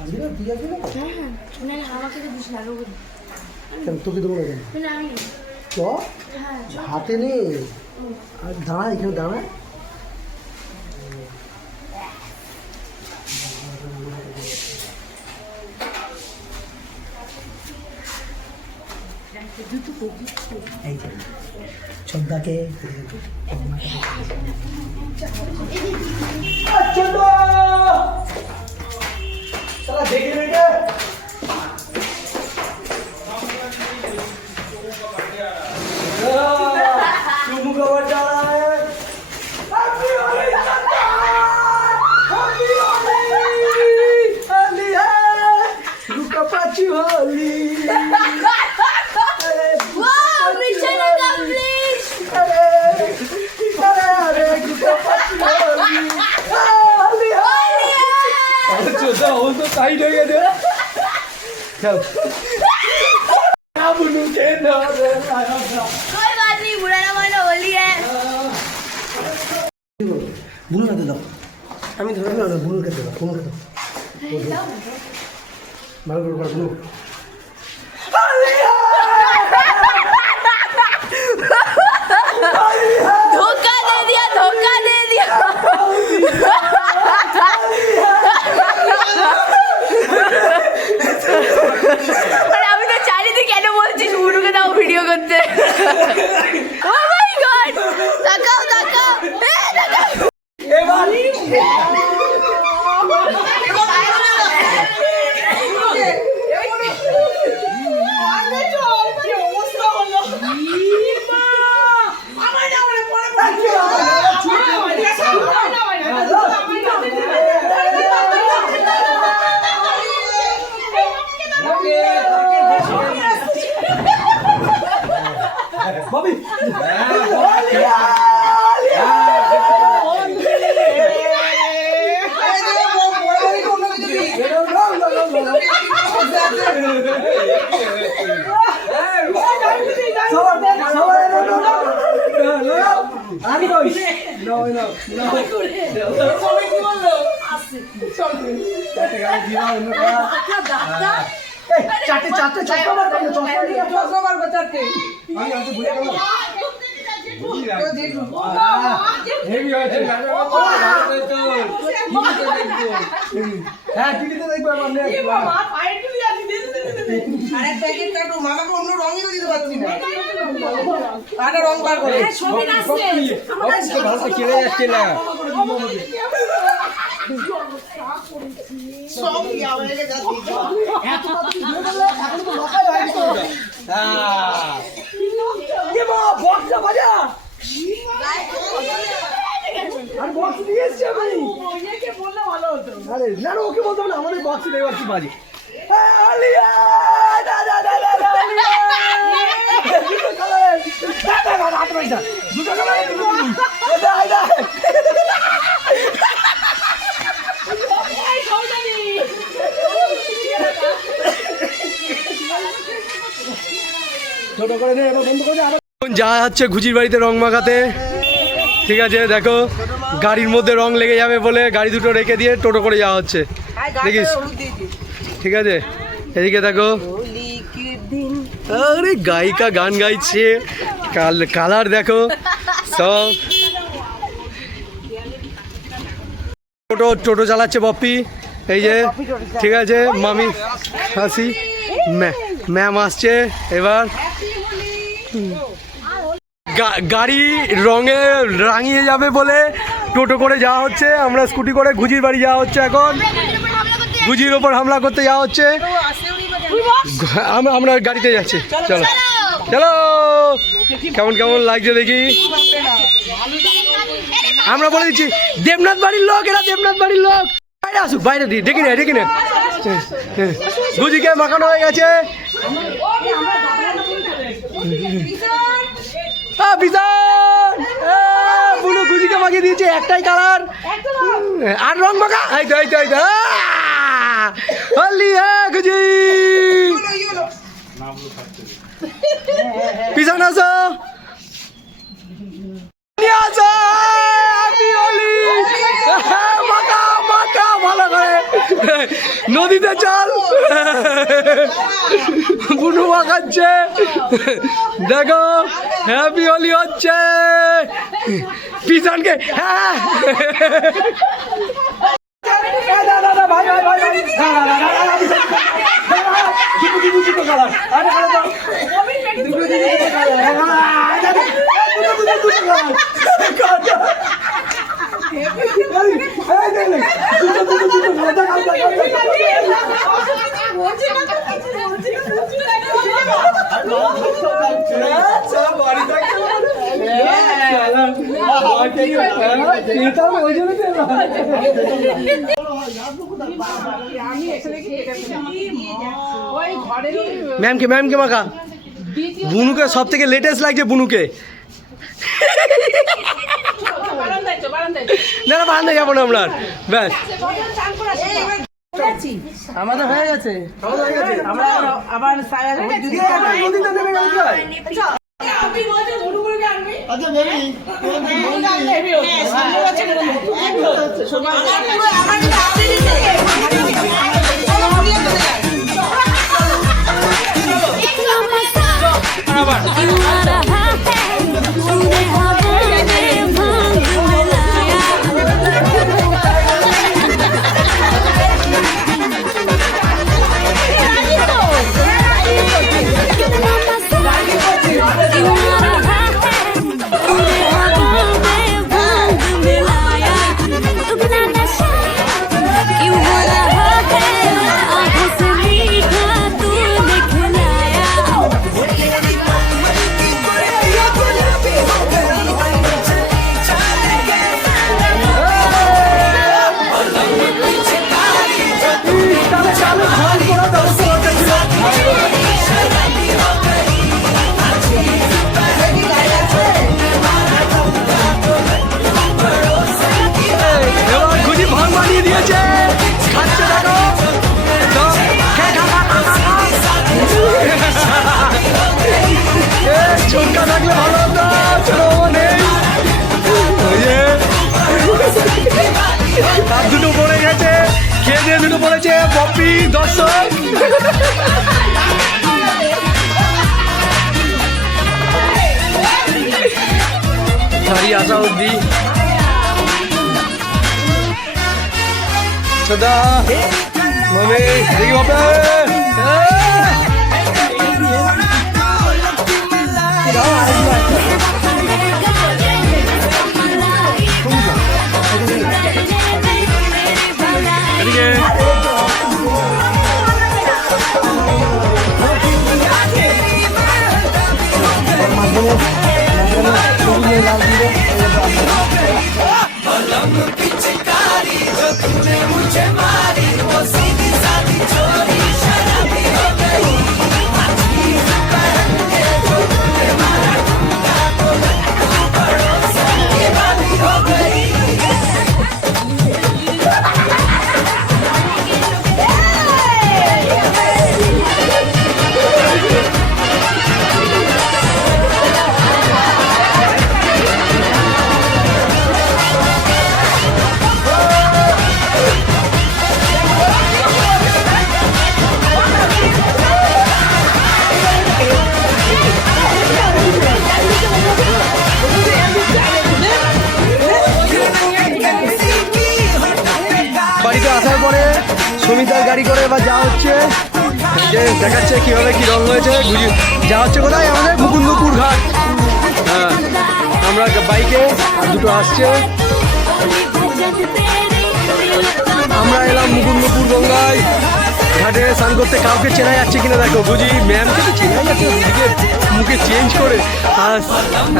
আসবি না? তুই আসবি না? হ্যাঁ আমাকে তো দিস না রোগ। কেন তোকে দেবো না কেন? আমি চ হাতে নে আর দাঁড়া, এখানে দাঁড়া। ছদ্দাকে দেখে রেখে मुखबर जा रहा है। हैप्पी होली चंदा, हैप्पी होली, होली है, रुका पाची होली। वाह मिशन अकम्प्लिश। अरे अरे रुका पाची होली, होली है। अरे चौथा हो तो सही नहीं है दे। चल क्या बोलूं के ना रे कोई बात नहीं, बुरा ना मानो, होली है। बुनू ना दे दाও আমি ধরে না না বুনুকে দে দাও বুনুকে দাও ভালো করে কর বুনু धोखा दे दिया, धोखा दे दिया। अरे अभी तो चारिदिके কেন বলছিস বুনুকে দাও ভিডিও করতে? ও মাই গড, তাকাও তাকাও, তাকাও। এবার Bobby! চারটে চারটে চারটে বার করো চশমা বার করো চারটে আমি তো ভুলে গেলাম হেভি হয়েছে হ্যাঁ টিভিতে দেখবো আমার নেই বাবা পায়ের টিভি আছে দে আরে প্যাকেট কাটো মামাকে অন্য রঙই দিতে পারছি না আটা রং বার করে ছবি আসছে আমাদের ভাষা কেড়ে যাচ্ছে না সব ইয়া হয়ে গেছে এত ভিডিও করলে এখন তো লকাই হয়ে গেছে হ্যাঁ কি বাবা বক্সটা বাজা আর বক্স নিয়ে এসেছি আমি ওইকে বললে ভালো হতো আরে না ওকে বলতে হবে না আমাদের বক্স নেই বক্স বাজে আলিয়া দা দা দা দা আলিয়া দুটো কালার দাদা দাদা হাত মাইদা দুটো কালার দুটো দাদা ছোট করে দে এবার বন্ধ করে দে যা হচ্ছে ঘুজির বাড়িতে রং মাখাতে ঠিক আছে দেখো গাড়ির মধ্যে রং লেগে যাবে বলে গাড়ি দুটো রেখে দিয়ে টোটো করে যাওয়া হচ্ছে দেখিস ঠিক আছে এদিকে দেখো আরে গায়িকা গান গাইছে কালার দেখো সব টোটো চালাচ্ছে পপ্পি এই যে ঠিক আছে মামি হাসি ম্যাম আসছে এবার গাড়ি রঙে রাঙিয়ে যাবে বলে টোটো করে যাওয়া হচ্ছে আমরা স্কুটি করে ঘুজির বাড়ি যাওয়া হচ্ছে এখন ঘুজির ওপর হামলা করতে যাওয়া হচ্ছে আমরা গাড়িতে যাচ্ছি চলো চলো কেমন কেমন লাগছে দেখি আমরা বলে দিচ্ছি দেবনাথ বাড়ির লোক এরা দেবনাথ বাড়ির লোক বাইরে আসুক বাইরে দিয়ে ডেকে নেন ডেকে নেন ঘুজিকে মাখানো হয়ে গেছে বিশাল পুরো ঘুজিকে মাখিয়ে দিয়েছে একটাই কালার আর রং মাখা এই তো এই তো এই তো হলি ঘুজি পিছন আসো আসো হ্যাপি হোলি মাখা মাখা ভালো করে নদীতে চল। বুনু মাখাচ্ছে, দেখো হ্যাপি হোলি হচ্ছে পিছনকে। হ্যাঁ ভাই ভাই ভাই ভাই ম্যামকে মাখা। বুনুকে সব থেকে লেটেস্ট লাগছে বুনুকে। না না বারান্দায় যাবো না আমরা, ব্যাস আমাদের হয়ে গেছে। আমরা আবার ছোটকা থাকলে ভালো হতো, ছোট নেই। তার দুটো পড়ে গেছে, খেয়ে দিয়ে দুটো পড়েছে পপি দর্শক। বাড়ি আসা অব্দি সদা মমি দেখি বাপে আসার পরে সুমিতার গাড়ি করে এবার যা হচ্ছে যে দেখাচ্ছে কীভাবে কী রং হয়েছে যা হচ্ছে কোথায় আমাদের মুকুন্দপুর ঘাট। হ্যাঁ আমরা বাইকে আর দুটো আসছে, আমরা এলাম মুকুন্দপুর গঙ্গায় ঘাটে স্নান করতে। কাউকে চেনা যাচ্ছে কিনা দেখো, বুঝি ম্যামকে তো চেনা যাচ্ছে দিদিকে মুখে চেঞ্জ করে।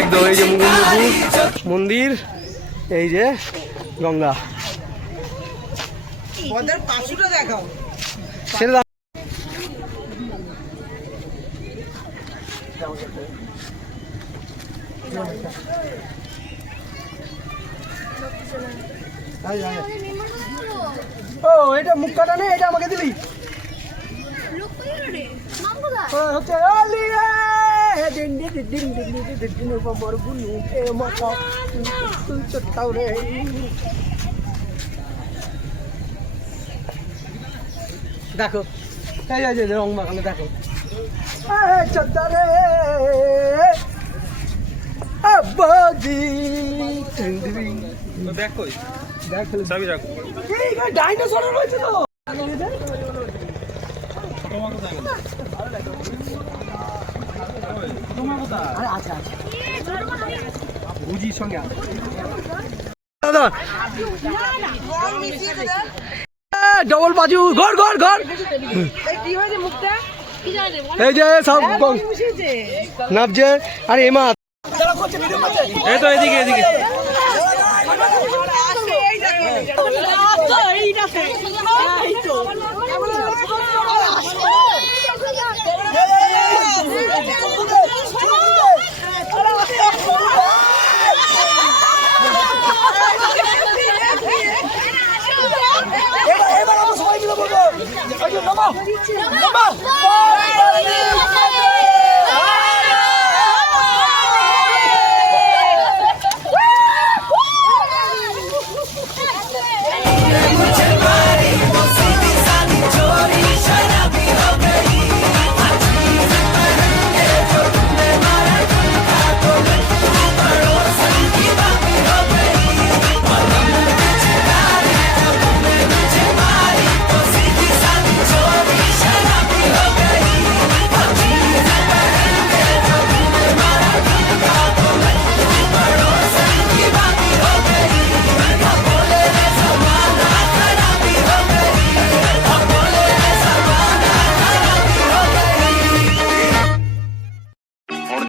একদম এই যে মুকুন্দপুর মন্দির, এই যে গঙ্গা। ওদের পাশুটা দেখাও সেটা ও এটা মুখ কাটা নেই, এটা আমাকে দিলি হচ্ছে দেখো এই যে রং মাখানো দেখো চদ্দারে আবাদি দেখো দেখো চাবি রাখো এই ডাইনোসর রয়েছে তো আরে আচ্ছা আচ্ছা বুঝির সঙ্গে দাদা ডবল বাজু ঘর ঘর ঘর এই যে সব নাবছে আরে এমা এই তো এদিকে এদিকে এবার আমরা সবাই মিলে বলবো